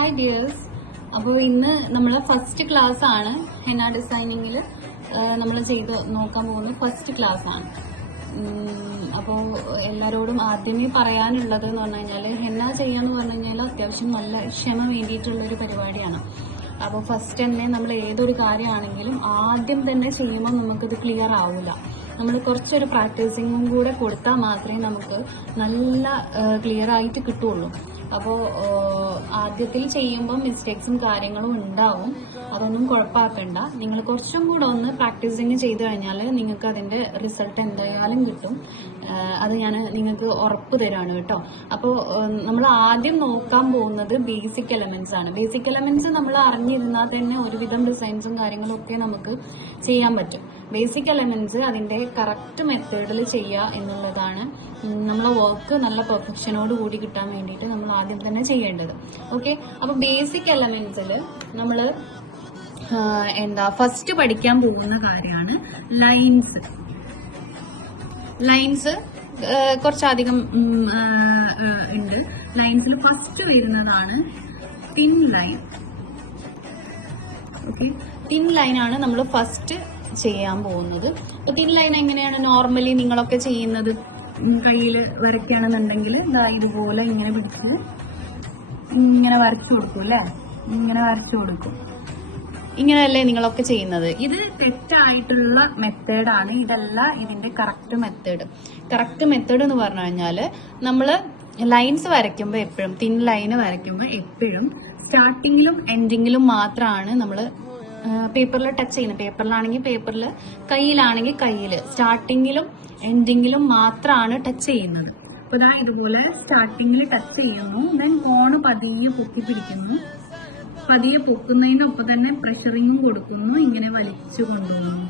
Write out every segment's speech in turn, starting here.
Hi dears. അപ്പോൾ ഇന്ന് നമ്മൾ ഫസ്റ്റ് ക്ലാസ് ആണ് ഹെന്ന ഡിസൈനിങ്ങിൽ നമ്മൾ ചെയ്ത് നോക്കാൻ പോകുന്ന ഫസ്റ്റ് ക്ലാസ് ആണ്. അപ്പോൾ എല്ലാവരോടും ആദ്യമേ പറയാനുള്ളത് എന്ന് പറഞ്ഞു കഴിഞ്ഞാൽ ഹെന്ന ചെയ്യാന്ന് പറഞ്ഞു കഴിഞ്ഞാൽ അത്യാവശ്യം നല്ല ക്ഷമ വേണ്ടിയിട്ടുള്ളൊരു പരിപാടിയാണ്. അപ്പോൾ ഫസ്റ്റ് തന്നെ നമ്മൾ ഏതൊരു കാര്യമാണെങ്കിലും ആദ്യം തന്നെ ചെയ്യുമ്പോൾ നമുക്കിത് ക്ലിയർ ആവില്ല. നമ്മൾ കുറച്ചൊരു പ്രാക്ടീസിങ്ങും കൂടെ കൊടുത്താൽ മാത്രമേ നമുക്ക് നല്ല ക്ലിയർ ആയിട്ട് കിട്ടുള്ളൂ. അപ്പോൾ ആദ്യത്തിൽ ചെയ്യുമ്പോൾ മിസ്റ്റേക്സും കാര്യങ്ങളും ഉണ്ടാവും. അതൊന്നും കുഴപ്പമാക്കണ്ട. നിങ്ങൾ കുറച്ചും കൂടെ ഒന്ന് പ്രാക്ടീസിങ് ചെയ്ത് കഴിഞ്ഞാൽ നിങ്ങൾക്ക് അതിൻ്റെ റിസൾട്ട് എന്തായാലും കിട്ടും. അത് ഞാൻ നിങ്ങൾക്ക് ഉറപ്പ് തരാണ് കേട്ടോ. അപ്പോൾ നമ്മൾ ആദ്യം നോക്കാൻ പോകുന്നത് ബേസിക് എലമെന്റ്സ് ആണ്. ബേസിക് എലമെന്റ്സ് നമ്മൾ അറിഞ്ഞിരുന്നാൽ തന്നെ ഒരുവിധം ഡിസൈൻസും കാര്യങ്ങളും ഒക്കെ നമുക്ക് ചെയ്യാൻ പറ്റും. ബേസിക് എലമെന്റ്സ് അതിന്റെ കറക്റ്റ് മെത്തേഡിൽ ചെയ്യുക എന്നുള്ളതാണ് നമ്മളെ വർക്ക് നല്ല പെർഫെക്ഷനോട് കൂടി കിട്ടാൻ വേണ്ടിയിട്ട് നമ്മൾ ആദ്യം തന്നെ ചെയ്യേണ്ടത്. ഓക്കെ, അപ്പൊ ബേസിക് എലമെന്റ്സിൽ നമ്മൾ ഫസ്റ്റ് പഠിക്കാൻ പോകുന്ന കാര്യമാണ് ലൈൻസ്. ലൈൻസ് കുറച്ചധികം ഉണ്ട്. ലൈൻസിൽ ഫസ്റ്റ് വരുന്നതാണ് തിൻ ലൈൻ. ഓക്കെ, തിൻ ലൈനാണ് നമ്മൾ ഫസ്റ്റ് ചെയ്യാൻ പോകുന്നത്. അപ്പൊ തിൻ ലൈൻ എങ്ങനെയാണ് നോർമലി നിങ്ങളൊക്കെ ചെയ്യുന്നത്? കയ്യിൽ വരയ്ക്കുകയാണെന്നുണ്ടെങ്കിൽ ഇതുപോലെ ഇങ്ങനെ പിടിച്ച് ഇങ്ങനെ വരച്ചു കൊടുക്കും അല്ലേ? ഇങ്ങനെ വരച്ചു കൊടുക്കും. ഇങ്ങനെയല്ലേ നിങ്ങളൊക്കെ ചെയ്യുന്നത്? ഇത് തെറ്റായിട്ടുള്ള മെത്തേഡാണ്. ഇതല്ല ഇതിന്റെ കറക്റ്റ് മെത്തേഡ്. കറക്റ്റ് മെത്തേഡ് എന്ന് പറഞ്ഞു കഴിഞ്ഞാല് നമ്മള് ലൈൻസ് വരയ്ക്കുമ്പോൾ എപ്പോഴും തിൻ ലൈന് വരയ്ക്കുമ്പോൾ എപ്പോഴും സ്റ്റാർട്ടിങ്ങിലും എൻഡിങ്ങിലും മാത്രമാണ് നമ്മള് പേപ്പറിൽ ടച്ച് ചെയ്യുന്നത്. പേപ്പറിലാണെങ്കിൽ പേപ്പറിൽ, കയ്യിലാണെങ്കിൽ കയ്യിൽ, സ്റ്റാർട്ടിങ്ങിലും എൻഡിങ്ങിലും മാത്രമാണ് ടച്ച് ചെയ്യുന്നത്. അപ്പൊ ഇതാ ഇതുപോലെ സ്റ്റാർട്ടിങ്ങിൽ ടച്ച് ചെയ്യുന്നു. ദെൻ കോണ് പതിയെ പൊക്കി പിടിക്കുന്നു. പതിയെ പൊക്കുന്നതിനൊപ്പം തന്നെ പ്രഷറിങ്ങും കൊടുക്കുന്നു. ഇങ്ങനെ വലിച്ചു കൊണ്ടുപോകുന്നു.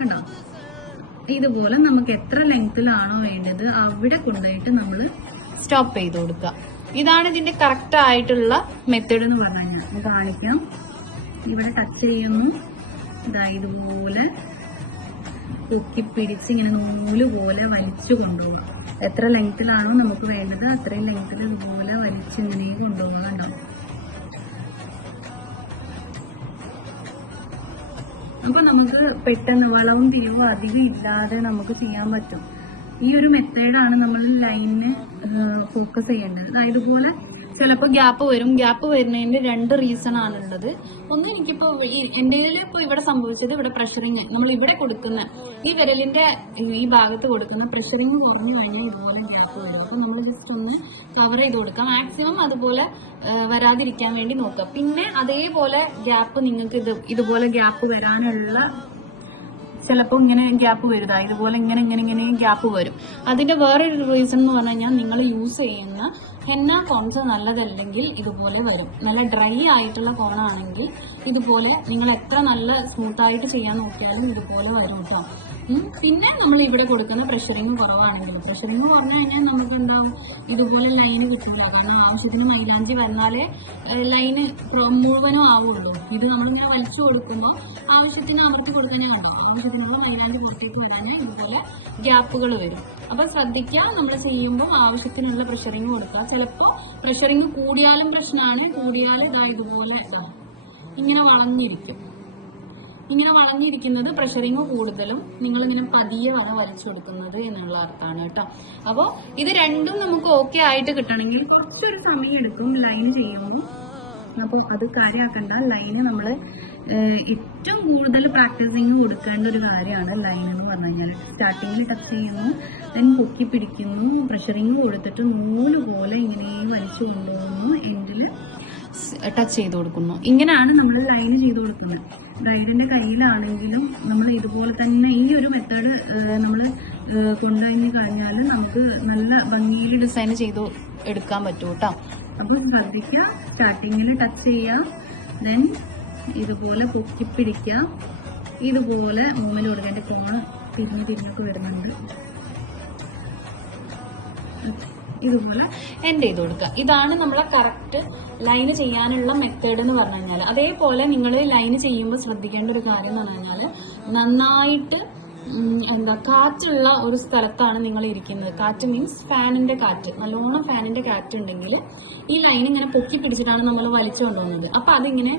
കണ്ടോ? ഇതുപോലെ നമുക്ക് എത്ര ലെങ്ത്തിലാണോ വേണ്ടത് അവിടെ കൊണ്ടുപോയിട്ട് നമ്മൾ സ്റ്റോപ്പ് ചെയ്ത് കൊടുക്കുക. ഇതാണ് ഇതിന്റെ കറക്റ്റ് ആയിട്ടുള്ള മെത്തേഡ് എന്ന് പറഞ്ഞു കഴിഞ്ഞാൽ. കാണിക്കാം. ഇവിടെ ടച്ച് ചെയ്യുന്നു. ഇതാ ഇതുപോലെ പൊക്കി പിടിച്ച് ഇങ്ങനെ നൂല് പോലെ വലിച്ചു കൊണ്ടുപോകുക. എത്ര ലെങ്ത്തിലാണോ നമുക്ക് വേണ്ടത് അത്രയും ലെങ്ത്തിൽ ഇതുപോലെ വലിച്ച് ഇങ്ങനെ കൊണ്ടുപോകുന്നുണ്ടാവും. അപ്പൊ നമുക്ക് പെട്ടെന്ന് വളവും തിരിവും അധികം ഇല്ലാതെ നമുക്ക് ചെയ്യാൻ പറ്റും. ഈ ഒരു മെത്തേഡാണ് നമ്മൾ ലൈനിന് ഫോക്കസ് ചെയ്യേണ്ടത്. ഇതുപോലെ ചിലപ്പോൾ ഗ്യാപ്പ് വരും. ഗ്യാപ്പ് വരുന്നതിന്റെ രണ്ട് റീസൺ ആണുള്ളത്. ഒന്ന്, എനിക്കിപ്പോ എന്റെ ഇപ്പൊ ഇവിടെ സംഭവിച്ചത്, ഇവിടെ പ്രഷറിങ് നമ്മൾ ഇവിടെ കൊടുക്കുന്ന ഈ വിരലിന്റെ ഈ ഭാഗത്ത് കൊടുക്കുന്ന പ്രഷറിങ് കുറഞ്ഞു കഴിഞ്ഞാൽ ഇതുപോലെ ഗ്യാപ്പ് വരും. അപ്പൊ നമ്മൾ ജസ്റ്റ് ഒന്ന് കവർ ചെയ്ത് കൊടുക്കാം. മാക്സിമം അതുപോലെ വരാതിരിക്കാൻ വേണ്ടി നോക്കുക. പിന്നെ അതേപോലെ ഗ്യാപ്പ് നിങ്ങൾക്ക് ഇതുപോലെ ഗ്യാപ്പ് വരാനുള്ള ചിലപ്പോൾ ഇങ്ങനെ ഗ്യാപ്പ് വരുക, ഇതുപോലെ ഇങ്ങനെ ഇങ്ങനെ ഇങ്ങനെ ഗ്യാപ്പ് വരും. അതിന്റെ വേറൊരു റീസൺ എന്ന് പറഞ്ഞു കഴിഞ്ഞാൽ നിങ്ങൾ യൂസ് ചെയ്യുന്ന ഹെന്ന കോൺസ് നല്ലതല്ലെങ്കിൽ ഇതുപോലെ വരും. നല്ല ഡ്രൈ ആയിട്ടുള്ള കോണാണെങ്കിൽ ഇതുപോലെ നിങ്ങൾ എത്ര നല്ല സ്മൂത്ത് ആയിട്ട് ചെയ്യാൻ നോക്കിയാലും ഇതുപോലെ വരും കേട്ടോ. പിന്നെ നമ്മൾ ഇവിടെ കൊടുക്കുന്ന പ്രഷറിങ് കുറവാണെങ്കിൽ, പ്രഷറിങ് കുറഞ്ഞു കഴിഞ്ഞാൽ നമുക്ക് എന്താവും, ഇതുപോലെ ലൈന് കിട്ടില്ല. കാരണം ആവശ്യത്തിന് മൈലാഞ്ചി വന്നാലേ ലൈന് മുഴുവനും ആവുള്ളൂ. ഇത് നമ്മളിങ്ങനെ വലിച്ചു കൊടുക്കുമ്പോൾ ആവശ്യത്തിന് അമർത്തി കൊടുക്കാനേ കണ്ടോ, ആവശ്യത്തിനുള്ള മൈലാഞ്ചി പുറത്തേക്ക് വരാനേ ഇതുപോലെ ഗ്യാപ്പുകൾ വരും. അപ്പൊ ശ്രദ്ധിക്കുക, നമ്മൾ ചെയ്യുമ്പോൾ ആവശ്യത്തിനുള്ള പ്രഷറിങ് കൊടുക്കുക. ചിലപ്പോൾ പ്രഷറിങ് കൂടിയാലും പ്രശ്നമാണ്. കൂടിയാൽ ഇതുപോലെ ഇങ്ങനെ വളഞ്ഞിരിക്കും. ഇങ്ങനെ വളഞ്ഞിരിക്കുന്നത് പ്രഷറിങ് കൂടുതലും നിങ്ങളിങ്ങനെ പതിയെ വലിച്ചു കൊടുക്കുന്നത് എന്നുള്ള അർത്ഥമാണ് കേട്ടോ. അപ്പോൾ ഇത് രണ്ടും നമുക്ക് ഓക്കെ ആയിട്ട് കിട്ടണമെങ്കിൽ കുറച്ചൊരു സമയം എടുക്കും ലൈൻ ചെയ്യുമ്പോൾ. അപ്പോൾ അത് കാര്യമാക്കണ്ട. ലൈന് നമ്മൾ ഏറ്റവും കൂടുതൽ പ്രാക്ടീസിങ് കൊടുക്കേണ്ട ഒരു കാര്യമാണ് ലൈൻ എന്ന് പറഞ്ഞു കഴിഞ്ഞാൽ. സ്റ്റാർട്ടിങ്ങിൽ ടച്ച് ചെയ്യുന്നു, ദെൻ പൊക്കി പിടിക്കുന്നു, പ്രഷറിങ് കൊടുത്തിട്ട് നൂല് പോലെ ഇങ്ങനെ വലിച്ചു കൊണ്ടുപോകുന്നു, എൻഡിൽ ടച്ച് ചെയ്ത് കൊടുക്കുന്നു. ഇങ്ങനെയാണ് നമ്മൾ ലൈന് ചെയ്ത് കൊടുക്കുന്നത്. ബ്രൈഡിന്റെ കയ്യിലാണെങ്കിലും നമ്മൾ ഇതുപോലെ തന്നെ ഈ ഒരു മെത്തേഡ് നമ്മൾ കൊണ്ടുകഴിഞ്ഞ് കഴിഞ്ഞാൽ നമുക്ക് നല്ല ഭംഗിയിൽ ഡിസൈൻ ചെയ്ത് എടുക്കാൻ പറ്റും കേട്ടോ. അപ്പൊ ശ്രദ്ധിക്കുക, സ്റ്റാർട്ടിങ്ങിൽ ടച്ച് ചെയ്യുക, ദെൻ ഇതുപോലെ പൊക്കി പിടിക്കുക, ഇതുപോലെ മൂവ്മെന്റ് കൊടുക്കുക. എന്റെ കോണ് തിരിഞ്ഞൊക്കെ വരുന്നുണ്ട്. ഇതുപോലെ എൻഡ് ചെയ്ത് കൊടുക്കുക. ഇതാണ് നമ്മളെ കറക്റ്റ് ലൈന് ചെയ്യാനുള്ള മെത്തേഡ് എന്ന് പറഞ്ഞു കഴിഞ്ഞാൽ. അതേപോലെ നിങ്ങൾ ലൈന് ചെയ്യുമ്പോൾ ശ്രദ്ധിക്കേണ്ട ഒരു കാര്യം എന്ന് പറഞ്ഞു കഴിഞ്ഞാൽ നന്നായിട്ട് എന്താ കാറ്റുള്ള ഒരു സ്ഥലത്താണ് നിങ്ങൾ ഇരിക്കുന്നത്. കാറ്റ് മീൻസ് ഫാനിന്റെ കാറ്റ്, നല്ലോണം ഫാനിന്റെ കാറ്റ് ഉണ്ടെങ്കിൽ ഈ ലൈൻ ഇങ്ങനെ പൊക്കി പിടിച്ചിട്ടാണ് നമ്മൾ വലിച്ചു കൊണ്ടുവന്നത്. അപ്പൊ അതിങ്ങനെ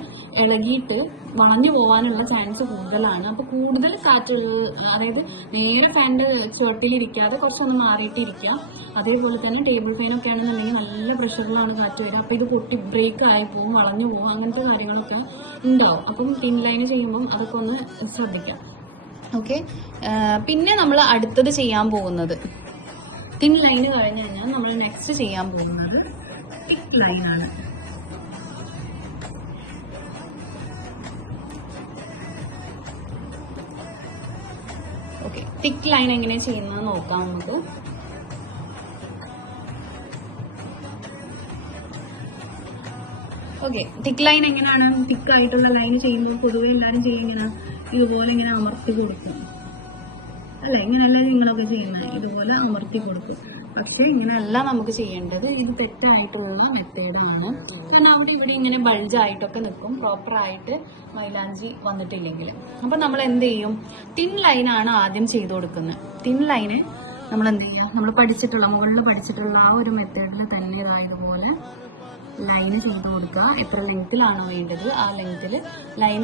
ഇളകിയിട്ട് വളഞ്ഞു പോകാനുള്ള ചാൻസ് കൂടുതലാണ്. അപ്പൊ കൂടുതൽ കാറ്റുള്ള, അതായത് നേരെ ഫാനിന്റെ ചുവട്ടിലിരിക്കാതെ കുറച്ചൊന്ന് മാറിയിട്ട് ഇരിക്കുക. അതേപോലെ തന്നെ ടേബിൾ ഫാനൊക്കെ ആണെന്നുണ്ടെങ്കിൽ നല്ല പ്രഷറിലാണ് കാറ്റ് വരിക. അപ്പൊ ഇത് പൊട്ടി ബ്രേക്ക് ആയി പോകും, വളഞ്ഞു പോകും, അങ്ങനത്തെ കാര്യങ്ങളൊക്കെ ഉണ്ടാവും. അപ്പം തിൻ ലൈൻ ചെയ്യുമ്പം അതൊക്കെ ഒന്ന് ശ്രദ്ധിക്കാം. ഓക്കെ, പിന്നെ നമ്മൾ അടുത്തത് ചെയ്യാൻ പോകുന്നത് തിൻ ലൈന് കഴിഞ്ഞ് കഴിഞ്ഞാൽ നമ്മൾ നെക്സ്റ്റ് ചെയ്യാൻ പോകുന്നത് തിക്ക് ലൈനാണ്. ഓക്കെ, തിക്ക് ലൈൻ എങ്ങനെയാണ് ചെയ്യുന്നത് നോക്കാം നമുക്ക്. ഓക്കെ, തിക്ക് ലൈൻ എങ്ങനെയാണ്? തിക്ക് ആയിട്ടുള്ള ലൈൻ ചെയ്യുമ്പോൾ പൊതുവെ എല്ലാവരും ചെയ്യുന്ന ഇതുപോലെ ഇങ്ങനെ അമർത്തി കൊടുക്കും അല്ലെ? ഇങ്ങനെയല്ലേ നിങ്ങളൊക്കെ ചെയ്യുന്നത്? ഇതുപോലെ അമർത്തി കൊടുക്കും. പക്ഷെ ഇങ്ങനെയല്ല നമുക്ക് ചെയ്യേണ്ടത്. ഇത് തെറ്റായിട്ടുള്ള മെത്തേഡാണ്. കാരണം അവിടെ ഇവിടെ ഇങ്ങനെ ബൾജായിട്ടൊക്കെ നിൽക്കും, പ്രോപ്പറായിട്ട് മൈലാഞ്ചി വന്നിട്ടില്ലെങ്കിൽ. അപ്പം നമ്മൾ എന്ത് ചെയ്യും? തിൻ ലൈനാണ് ആദ്യം ചെയ്ത് കൊടുക്കുന്നത്. തിൻ ലൈന് നമ്മൾ എന്ത് ചെയ്യുക? നമ്മൾ പഠിച്ചിട്ടുള്ള, മുകളിൽ പഠിച്ചിട്ടുള്ള ആ ഒരു മെത്തേഡിൽ തന്നെ ഇതായതുപോലെ ലൈന് ചെയ്ത് കൊടുക്കുക. എത്ര ലെങ്ത്തിലാണോ വേണ്ടത് ആ ലെങ്ത്തിൽ ലൈൻ